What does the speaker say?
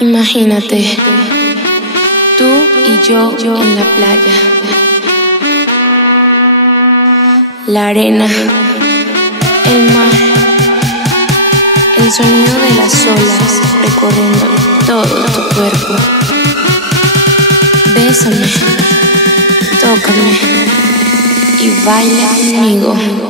Imagínate, tú y yo en la playa, la arena, el mar, el sonido de las olas recorriendo todo tu cuerpo. Bésame, tócame y baila conmigo.